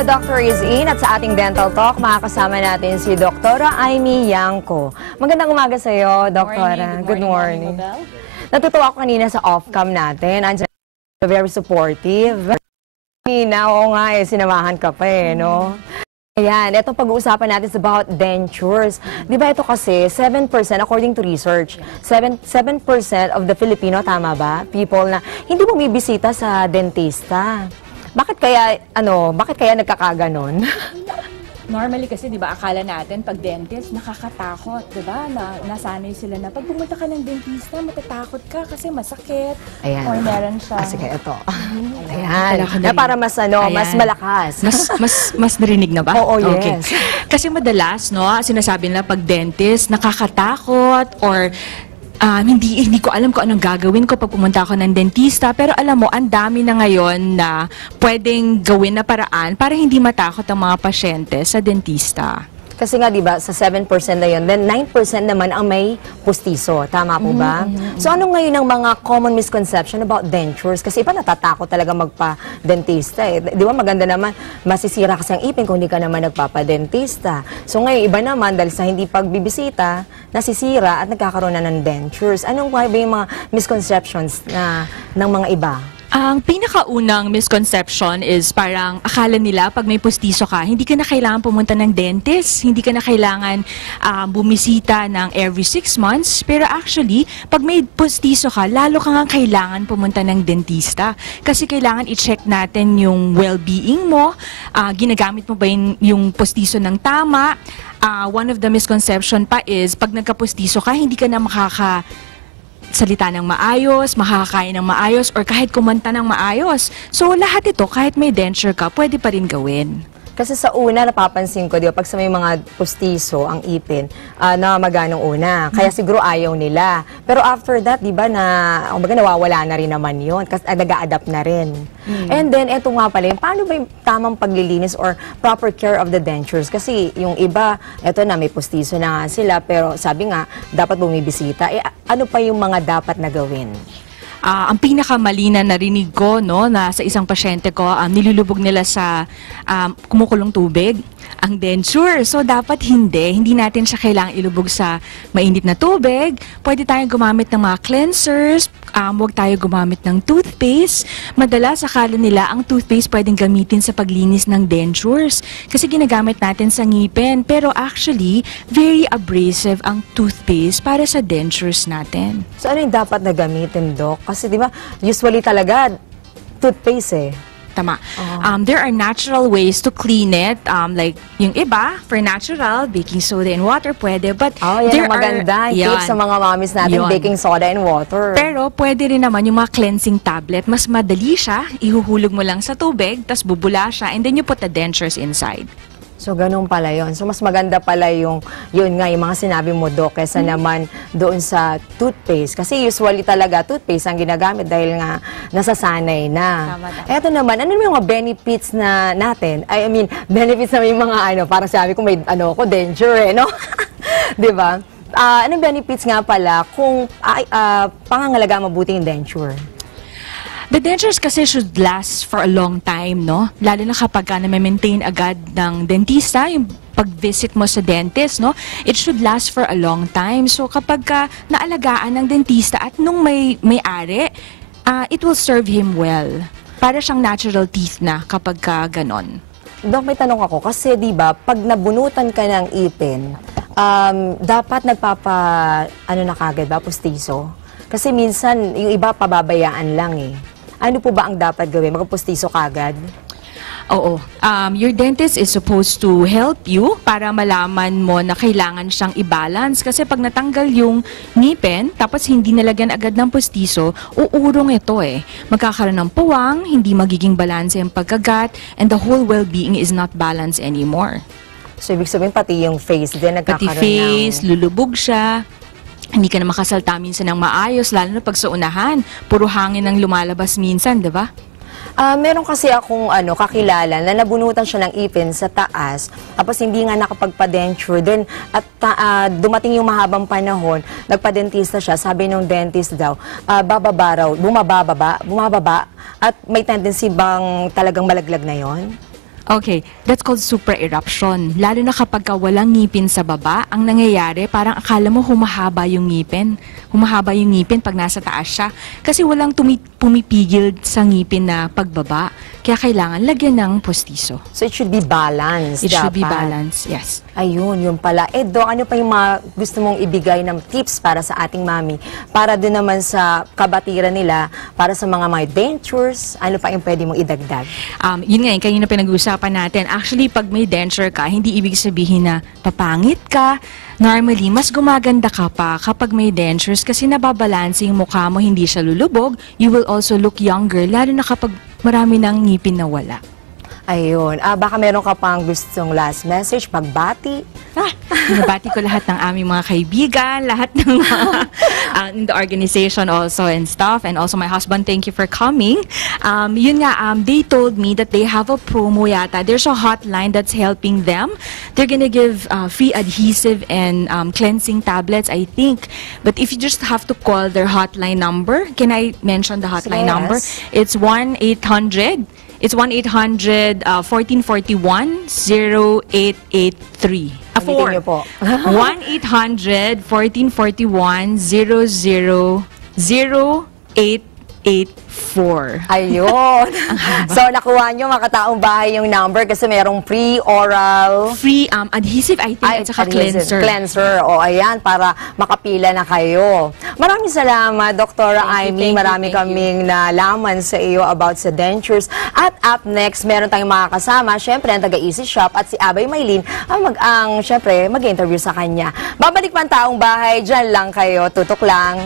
The Doctor is in at sa ating Dental Talk, makakasama natin si Doktora Amy Yangco. Magandang umaga sa iyo, Doktora. Good morning. Natutuwa ako kanina sa off-cam natin. Andiyan, very supportive. Oo nga sinamahan ka pa no? Ayan, itong pag-uusapan natin is about dentures. Di ba ito kasi, 7% according to research, 7% of the Filipino, tama ba? People na hindi bumibisita sa dentista. Bakit kaya nagkakaganon? Normally kasi, di ba, akala natin pag dentist, nakakatakot, di ba? Nasanay sila na pag pumunta ka ng dentista, matatakot ka kasi masakit. Ayan. Or meron siya. Sige, ito. Ayan. Na para mas, mas malakas. Mas narinig na ba? Oo, yes. Okay. Kasi madalas, no, sinasabi nila pag dentist, nakakatakot or hindi ko alam kung anong gagawin ko pag pumunta ako ng dentista, pero alam mo, ang dami na ngayon na pwedeng gawin na paraan para hindi matakot ang mga pasyente sa dentista. Kasi nga, di ba, sa 7% na yun, then 9% naman ang may pustiso. Tama po ba? So, ano ngayon ang mga common misconception about dentures? Kasi iba natatakot talaga magpa-dentista. Di ba, maganda naman, masisira kasi ang ipin kung hindi ka naman nagpapa-dentista. So, ngayon, iba naman, dahil sa hindi pagbibisita, nasisira at nagkakaroon na ng dentures. Anong ba yung mga misconceptions ng mga iba? Ang pinakaunang misconception is parang akala nila pag may pustiso ka, hindi ka na kailangan pumunta ng dentist, hindi ka na kailangan bumisita ng every 6 months. Pero actually, pag may pustiso ka, lalo ka nga kailangan pumunta ng dentista. Kasi kailangan i-check natin yung well-being mo, ginagamit mo ba yung pustiso ng tama. One of the misconception pa is pag nagkapustiso ka, hindi ka na salita ng maayos, makakakain ng maayos, or kahit kumanta ng maayos. So, lahat ito, kahit may denture ka, pwede pa rin gawin. Kasi sa una, napapansin ko, di ba, pag sa may mga pustiso, ang ipin, na maganong una. Kaya siguro ayaw nila. Pero after that, di ba, nawawala na rin naman yun. Kasi nag-a-adapt na rin. And then, eto nga pala, paano ba yung tamang paglilinis or proper care of the dentures? Kasi yung iba, eto na, may pustiso na nga sila, pero sabi nga, dapat bumibisita. Ano pa yung mga dapat na gawin? Ang pinakamali na narinig ko, no, na sa isang pasyente ko, nilulubog nila sa kumukulong tubig ang denture. So, dapat hindi natin siya kailangang ilubog sa mainit na tubig. Pwede tayong gumamit ng mga cleansers, huwag tayo gumamit ng toothpaste. Madalas, akala nila ang toothpaste pwedeng gamitin sa paglinis ng dentures kasi ginagamit natin sa ngipin. Pero actually, very abrasive ang toothpaste para sa dentures natin. So, ano yung dapat na gamitin, Doc? Kasi di ba, usually talaga, toothpaste Tama. There are natural ways to clean it. Like, yung iba, for natural, baking soda and water, pwede. But yan ang maganda. Tips sa mga mommies natin, baking soda and water. Pero pwede rin naman yung mga cleansing tablet. Mas madali siya. Ihuhulog mo lang sa tubig, tas bubula siya, and then you put the dentures inside. So, ganun pala yun. So, mas maganda pala yung mga sinabi mo, Doc, kesa naman doon sa toothpaste. Kasi usually talaga, toothpaste ang ginagamit dahil nga nasasanay na. Tama. Eto naman, ano yung mga benefits na natin? Benefits na yung mga, parang sabi ko, may, denture, no? Diba? Anong benefits nga pala kung pangangalaga mabuti yung denture? The dentures kasi should last for a long time, no? Lalo na kapag na-maintain agad ng dentista, yung pag-visit mo sa dentist, no? It should last for a long time. So kapag naalagaan ng dentista at nung may-ari, it will serve him well. Para siyang natural teeth na kapag ganon. Dok, may tanong ako. Kasi di ba pag nabunutan ka ng ipin, dapat na kagad ba, pustiso? Kasi minsan, yung iba pababayaan lang Ano po ba ang dapat gawin? Magpustiso kagad? Oo. Your dentist is supposed to help you para malaman mo na kailangan siyang i-balance. Kasi pag natanggal yung ngipin, tapos hindi nalagyan agad ng pustiso, uurong ito Magkakaroon ng puwang, hindi magiging balanse ang pagkagat, and the whole well-being is not balanced anymore. So, ibig sabihin, pati yung face din nagkakaroon Pati face, lulubog siya. Hindi ka na makasalta minsan ng maayos, lalo na pag sa unahan. Puro hangin ang lumalabas minsan, di ba? Meron kasi akong kakilala na nabunutan siya ng ipin sa taas, tapos hindi nga nakapagpa-denture din, at dumating yung mahabang panahon, nagpa-dentista siya, sabi ng dentist daw, bumababa, at may tendency bang talagang malaglag na yon? Okay, that's called supraeruption. Lalo na kapag walang ngipin sa baba, ang nangyayari, parang akala mo humahaba yung ngipin. Humahaba yung ngipin pag nasa taas siya. Kasi walang pumipigil sa ngipin na pagbaba. Kaya kailangan lagyan ng postiso. So it should be balanced. It should be dapat. balanced, yes. Ayun, yun pala. Doc, ano pa yung mga gusto mong ibigay ng tips para sa ating mami? Para din naman sa kabatiran nila, para sa mga dentures, ano pa yung pwede mong idagdag? Yun nga, yung kanina pinag-uusapan natin. Actually, pag may denture ka, hindi ibig sabihin na papangit ka. Normally, mas gumaganda ka pa kapag may dentures kasi nababalanse yung mukha mo, hindi siya lulubog. You will also look younger, lalo na kapag marami ng ngipin na wala. Ayun. Baka meron ka pang gustong last message, pagbati? Nabati ko lahat ng aming mga kaibigan, lahat ng mga in the organization also and stuff, and also my husband, thank you for coming. Yun nga, they told me that they have a promo yata. There's a hotline that's helping them. They're gonna give free adhesive and cleansing tablets, I think. But if you just have to call their hotline number, can I mention the hotline Yes. number? It's 1-800. It's 1-800-1441-0883. Ulitin niyo po. 1-800-1441-00884. Ayun. So, nakuha nyo mga kataong bahay yung number kasi merong free oral Free adhesive, I think, at saka adhesive. cleanser. Cleanser. O, ayan, para makapila na kayo. Maraming salamat, Dr. Amy. Marami kaming nalaman sa iyo about sa dentures. At up next, meron tayong mga kasama. Siyempre, ang taga-Easy Shop at si Abay Maylin ang siyempre, mag-interview sa kanya. Babalik pa ang taong bahay. Diyan lang kayo. Tutok lang.